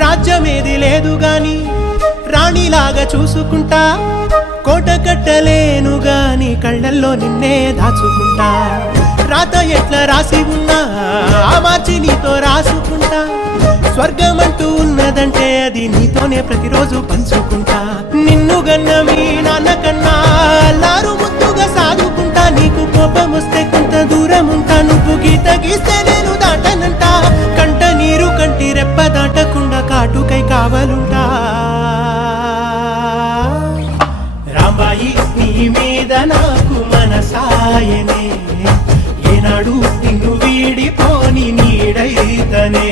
రాజ్యమేది లేదు గాని రాణిలాగా చూసుకుంటా, కోట కట్టలేను గాని కళ్ళల్లో నిన్నే దాచుకుంటా. రాత ఎట్లా రాసి ఉన్నా ఆ మార్చి నీతో రాసుకుంటా. స్వర్గమంటూ ఉన్నదంటే అది నీతోనే ప్రతిరోజు పంచుకుంటా. నిన్ను గన్న మీ నాన్న కన్నా అల్లారు ముద్దుగా సాదుకుంటా. నీకు కోపం వస్తే కొంత దూరం ఉంటా, నువ్వు గీత గీస్తే నేను దాటనంట. కంట నీరు కంటి రెప్ప దాటకుండా కాటుకై కావలుంటా. రాంబాయి నీ మీద నాకు మనసాయనే, ఏనాడు నిన్ను వీడిపోని నీడైతనే.